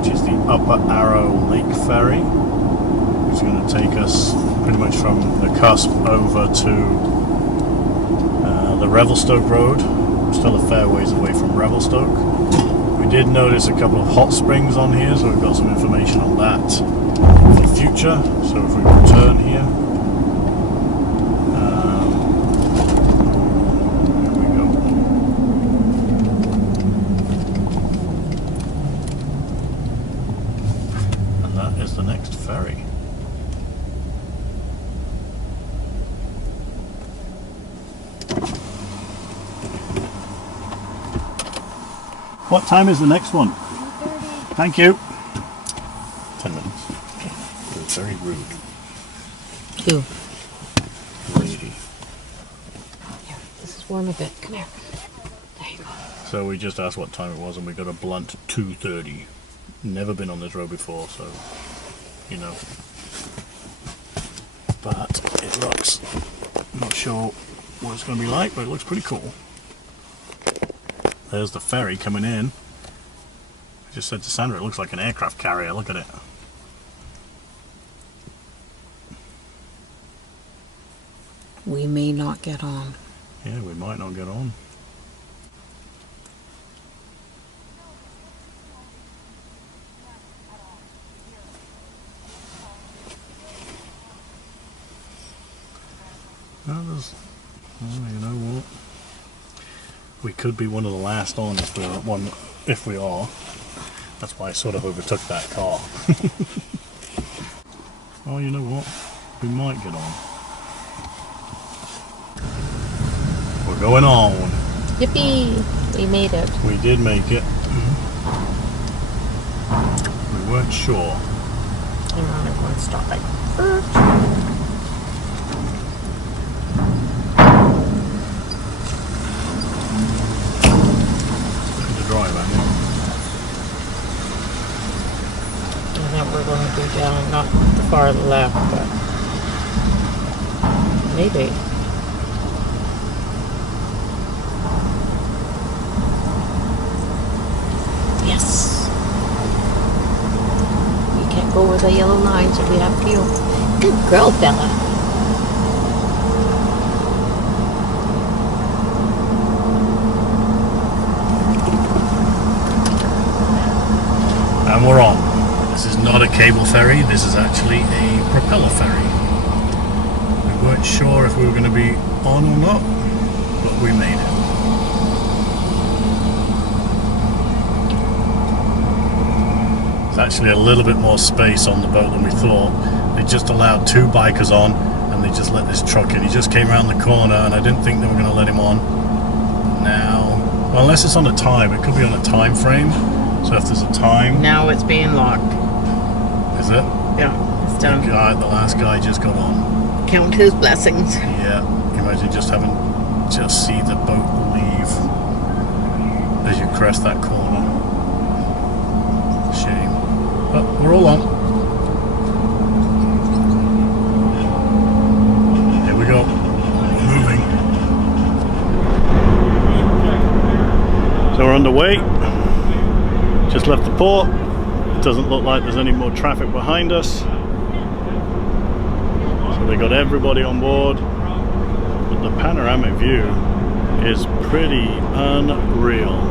which is the Upper Arrow Lake Ferry, which is going to take us pretty much from the cusp over to the Revelstoke Road. We're still a fair ways away from Revelstoke. We did notice a couple of hot springs on here, so we've got some information on that for future. So if we return here, here we go. And that is the next ferry. What time is the next one? 1:30. Thank you. 10 minutes. Okay. It was very rude. Who? Lady. Here, this is warm a bit. Come here. There you go. So we just asked what time it was and we got a blunt 2:30. Never been on this road before, so you know. But it looks, I'm not sure what it's going to be like, but it looks pretty cool. There's the ferry coming in. I just said to Sandra, it looks like an aircraft carrier. Look at it. We may not get on. Yeah, we might not get on. Oh, you know what? We could be one of the last on if we are. That's why I sort of overtook that car. Oh, you know what? We might get on. We're going on. Yippee! We made it. We did make it. We weren't sure. Hang on, everyone's stopping. Drive, I think we're going to go down, not the far left, but maybe. Yes. We can't go with the yellow lines if we have fuel. Good girl, Bella. And we're on. This is not a cable ferry, this is actually a propeller ferry. We weren't sure if we were going to be on or not, but we made it. There's actually a little bit more space on the boat than we thought. They just allowed 2 bikers on and they just let this truck in. He just came around the corner and I didn't think they were going to let him on. Now, well, unless it's on a time, it could be on a time frame. So if there's a time... Now it's being locked. Is it? Yeah, it's done. The last guy just got on. Count his blessings. Yeah, can you imagine just see the boat leave as you crest that corner. Shame. But we're all on. Here we go. Moving. So we're underway. Just left the port. It doesn't look like there's any more traffic behind us. So they got everybody on board. But the panoramic view is pretty unreal.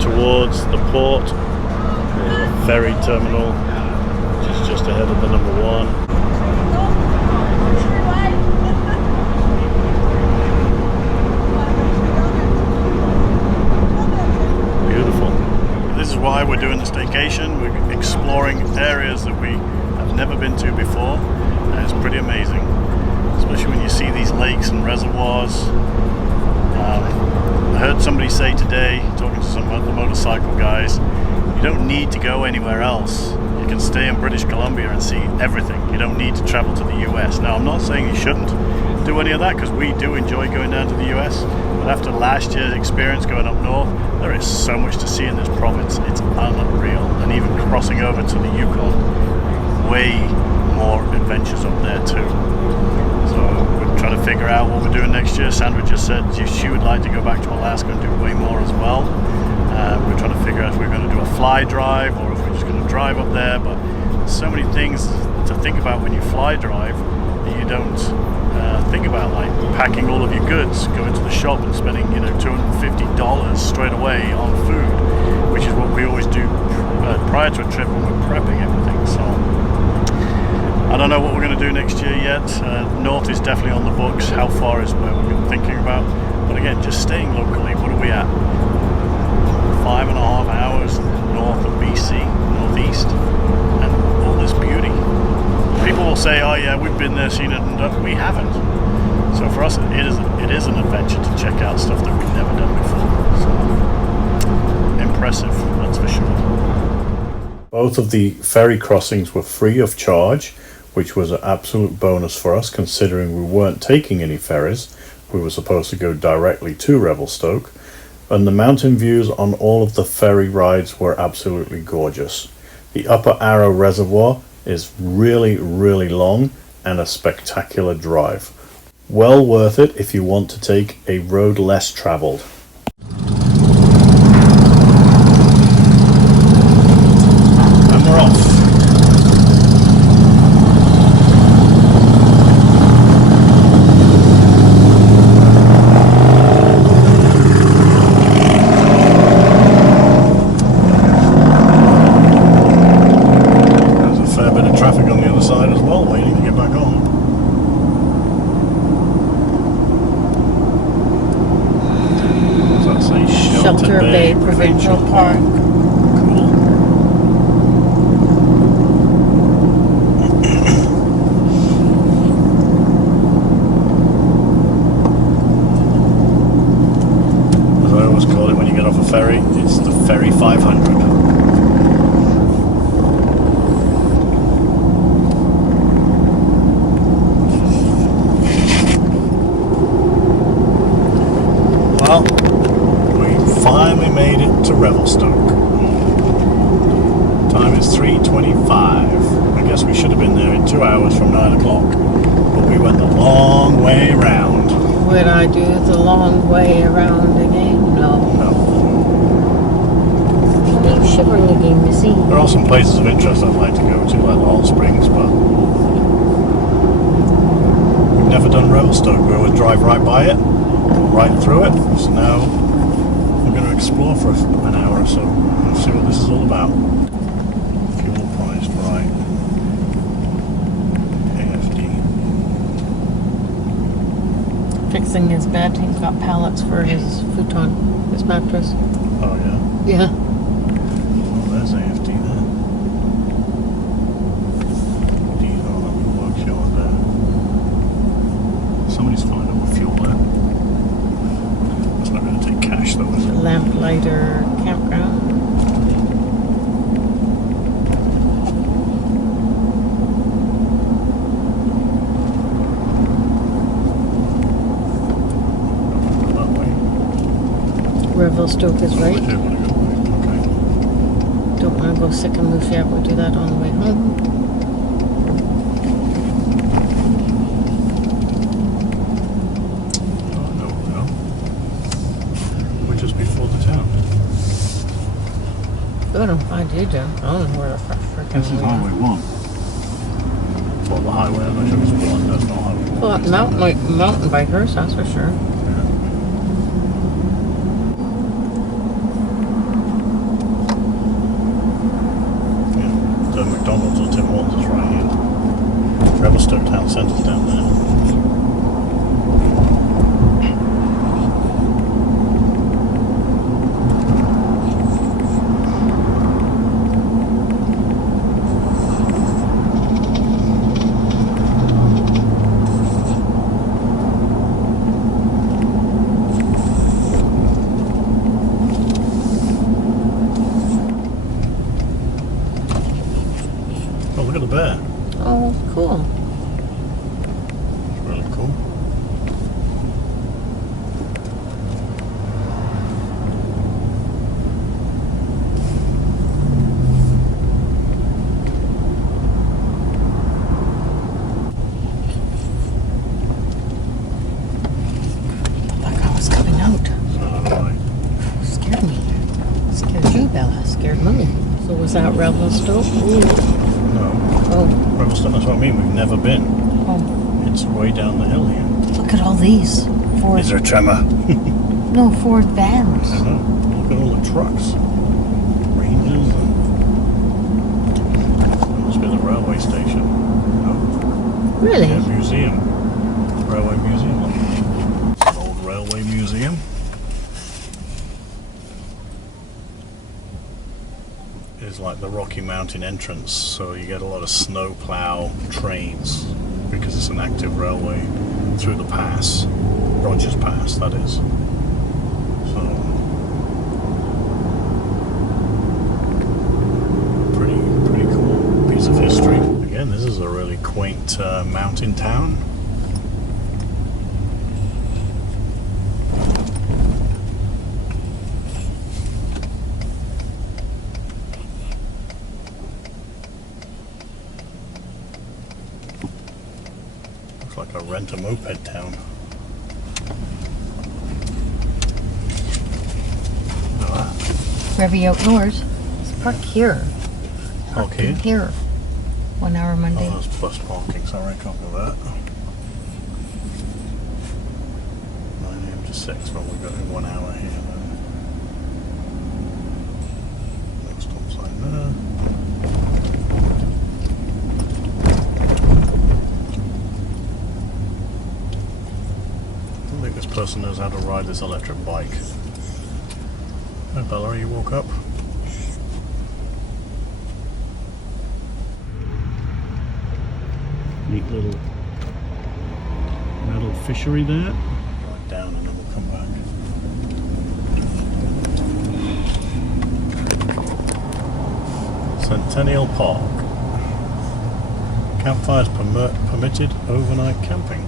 Towards the port, the ferry terminal, which is just ahead of the number 1. Beautiful. This is why we're doing the staycation. We're exploring areas that we have never been to before, and it's pretty amazing, especially when you see these lakes and reservoirs. I heard somebody say today, talking to some of the motorcycle guys, you don't need to go anywhere else. You can stay in British Columbia and see everything. You don't need to travel to the US. Now, I'm not saying you shouldn't. do any of that because we do enjoy going down to the US. But after last year's experience going up north, there is so much to see in this province. It's unreal. And even crossing over to the Yukon, way more adventures up there too. So we're trying to figure out what we're doing next year. Sandra just said she would like to go back to Alaska and do way more as well. We're trying to figure out if we're going to do a fly drive or if we're just going to drive up there. But there's so many things to think about when you fly drive that you don't think about, like packing all of your goods, going to the shop and spending $250 straight away on food, which is what we always do prior to a trip when we're prepping everything. So I don't know what we're going to do next year yet. North is definitely on the books. How far is where we've been thinking about. But again, just staying locally. What are we at? 5.5 hours north of BC, northeast, and all this beauty. People will say, "Oh yeah, we've been there, seen it," and we haven't. So for us, it is an adventure to check out stuff that we've never done before. So impressive, that's for sure. Both of the ferry crossings were free of charge, which was an absolute bonus for us considering we weren't taking any ferries. We were supposed to go directly to Revelstoke, and the mountain views on all of the ferry rides were absolutely gorgeous. The Upper Arrow Reservoir is really, really long and a spectacular drive. Well worth it if you want to take a road less traveled. And we're off. Shelter Bay Provincial Park. Cool. As I always call it when you get off a ferry, it's the Ferry 500. Well, finally made it to Revelstoke. Time is 3:25. I guess we should have been there in 2 hours from 9 o'clock, but we went the long way around. Would I do the long way around again? No. I'm shivering again, Missy. There are some places of interest I'd like to go to, like the Hot Springs, but we've never done Revelstoke. We always drive right by it, right through it, so now we're going to explore for an hour or so and see what this is all about. Fuel priced right. AFD. Fixing his bed. He's got pallets for his futon, his mattress. Oh yeah? Yeah. Well, there's AFD there. Diesel workshop there. Somebody's filling up with fuel there. That's not going to take cash though, is it? Lamplighter campground. That way. Revelstoke is Oh, right. we do want to go right. Okay. Don't want to go sick and loose yet. We'll do that on the way home. Oh, no, no. We're just before the town. Good, I'm glad you do. I don't know where the frick This is Highway 1. Well, the highway, I'm not sure it's 1. That's not Highway 1. Well, mountain bikers, that's for sure. Yeah. The McDonald's or Tim Hortons is right here. Revelstoke Town Centre's down there. Oh, look at the bear. Oh, cool. scared money. So was that Revelstoke? Ooh. No. Oh. Revelstoke, that's what I mean. We've never been. Oh. It's way down the hill here. Look at all these. Ford. Is there a tremor? No, Ford vans. I know. Look at all the trucks. Rangers. That must be the railway station. Oh. Really? Yeah, museum. Railway museum. It's an old railway museum. It's like the Rocky Mountain entrance, so you get a lot of snow plow trains because it's an active railway through the pass, Rogers Pass, that is. So pretty cool piece of history. Again, this is a really quaint mountain town. Like a rent-a-moped town. Look at that. Revy Outdoors. Let's park here. Okay. Here. 1 hour Monday. Oh, that's plus parking, sorry, I can't do that. 9 AM to 6, well, we've got 1 hour here then. No stop sign there. I think this person knows how to ride this electric bike. Hey Bella, you walk up. Neat little metal fishery there. Right down and then we'll come back. Centennial Park. Campfires permitted overnight camping.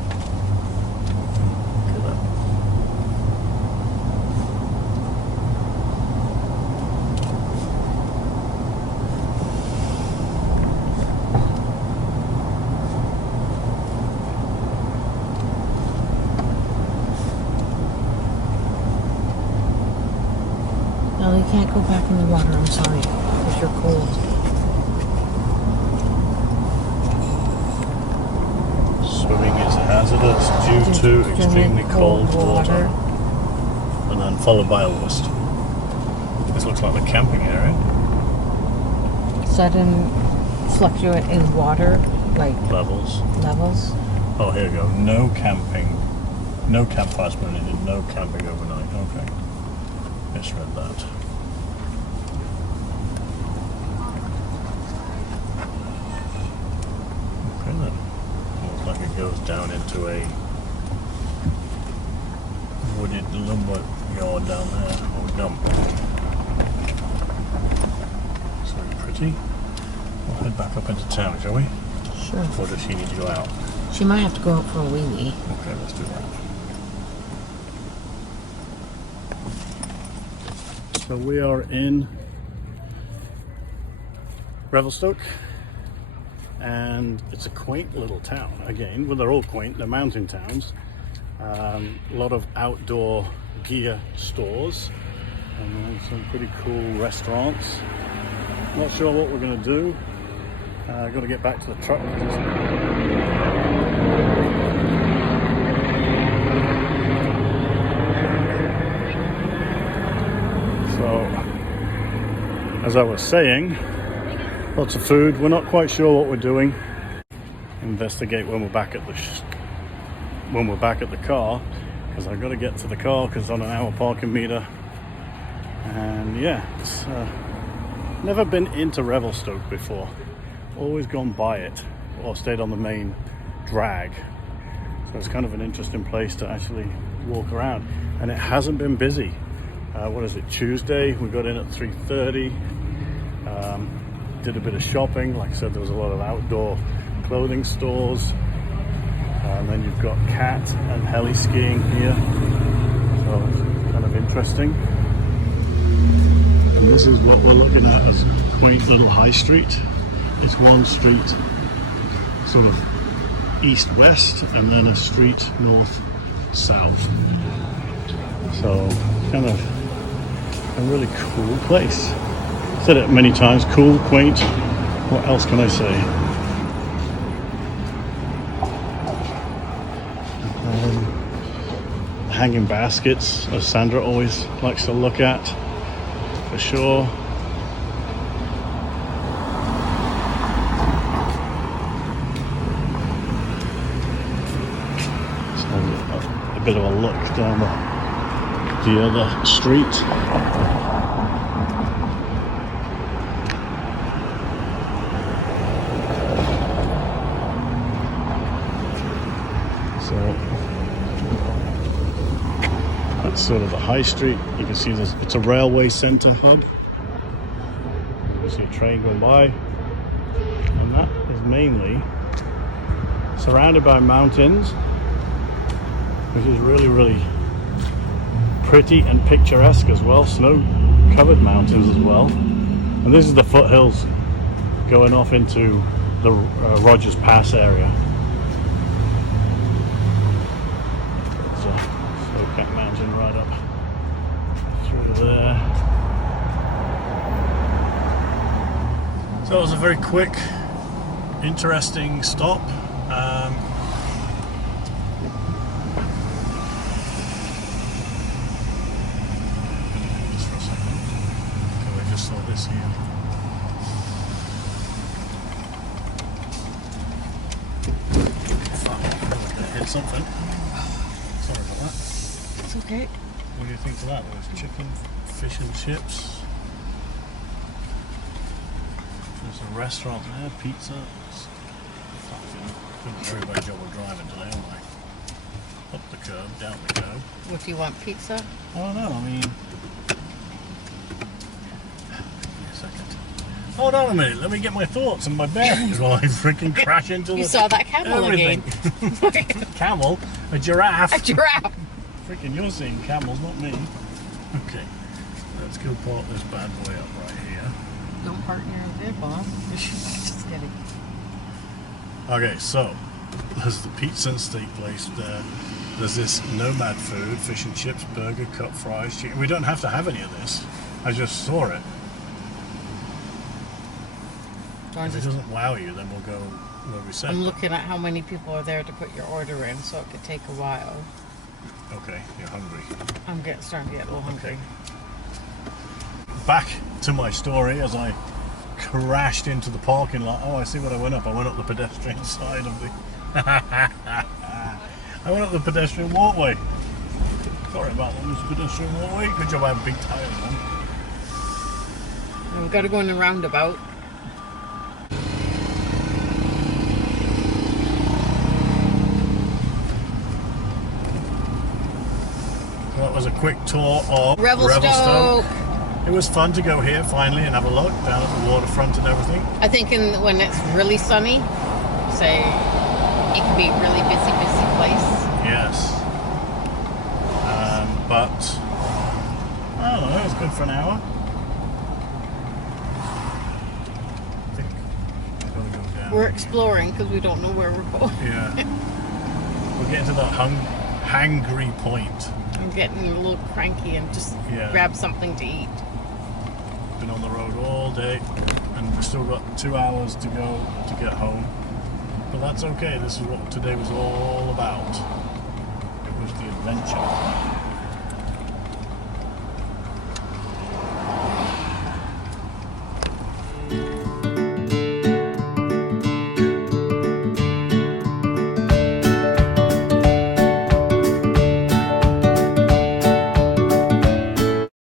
No, you can't go back in the water, I'm sorry, because you're cold. Swimming is hazardous due to extremely cold water. And then followed by a list. This looks like the camping area. Sudden fluctuate in water, like Levels. levels. Oh, here we go. No camping. No campfires permitted. No camping overnight. Okay. Misread that. Okay then. Looks like it goes down into a wooded lumber yard down there, or dump. It's very pretty. We'll head back up into town, shall we? Sure. Or does she need to go out? She might have to go out for a wee-wee. Okay, let's do that. So we are in Revelstoke, and it's a quaint little town. Again, well, they're all quaint, they're mountain towns. A lot of outdoor gear stores and some pretty cool restaurants. Not sure what we're going to do. I've got to get back to the truck. So, as I was saying, lots of food. We're not quite sure what we're doing. Investigate when we're back at the car, because I've got to get to the car because it's on an hour parking meter. And yeah, it's never been into Revelstoke before. Always gone by it or stayed on the main drag. So it's kind of an interesting place to actually walk around. And it hasn't been busy. What is it, Tuesday? We got in at 3:30. Did a bit of shopping. Like I said, there was a lot of outdoor clothing stores. And then you've got cat and heli skiing here. So it's kind of interesting. And this is what we're looking at as a quaint little high street. It's one street sort of east-west and then a street north-south. So kind of a really cool place. Said it many times, cool, quaint. What else can I say? Hanging baskets, as Sandra always likes to look at, for sure. So a bit of a look down the other street. So that's sort of the high street. You can see it's a railway centre hub. You see a train going by, and that is mainly surrounded by mountains, which is really, really pretty and picturesque as well. Snow-covered mountains as well. And this is the foothills going off into the Rogers Pass area. Snowcap Mountain right up through there. So it was a very quick, interesting stop. Just for a second. Okay, I just saw this here. Fuck, I'm gonna hit something. Sorry about that. It's okay. What do you think of that? There was chicken, fish and chips. There's a restaurant there, pizza. Couldn't worry about job of driving today, am I? Up the curb, down the curb. What do you want, pizza? I don't know, I mean... Give me a second. Hold on a minute, let me get my thoughts and my bearings while I freaking crash into You saw that camel everything. again. Camel? A giraffe? A giraffe. Freaking you're seeing camels, not me. Okay, let's go park this bad boy up right here. Don't park near a vehicle. Just kidding. Okay, so there's the pizza and steak place there. There's this nomad food, fish and chips, burger, cut fries, chicken. We don't have to have any of this. I just saw it. If it doesn't wow you, then we'll go where we said. I'm looking at how many people are there to put your order in, so it could take a while. Okay, you're hungry. I'm starting to get a little hungry. Okay. Back to my story as I crashed into the parking lot. Oh, I see what I went up. I went up the pedestrian side of the... I went up the pedestrian walkway. Sorry about that, Mr. Pedestrian walkway. Good job I have big tires on. And we've got to go in the roundabout. So that was a quick tour of Revelstoke. It was fun to go here finally and have a look down at the waterfront and everything. I think when it's really sunny, say it can be a really busy place. Yes. But I don't know, it was good for an hour. I think I'm gonna go down. We're exploring because we don't know where we're going. Yeah. We're getting to that hangry point. I'm getting a little cranky and just grab something to eat. Been on the road all day and we've still got 2 hours to go to get home. But that's okay, this is what today was all about. It was the adventure.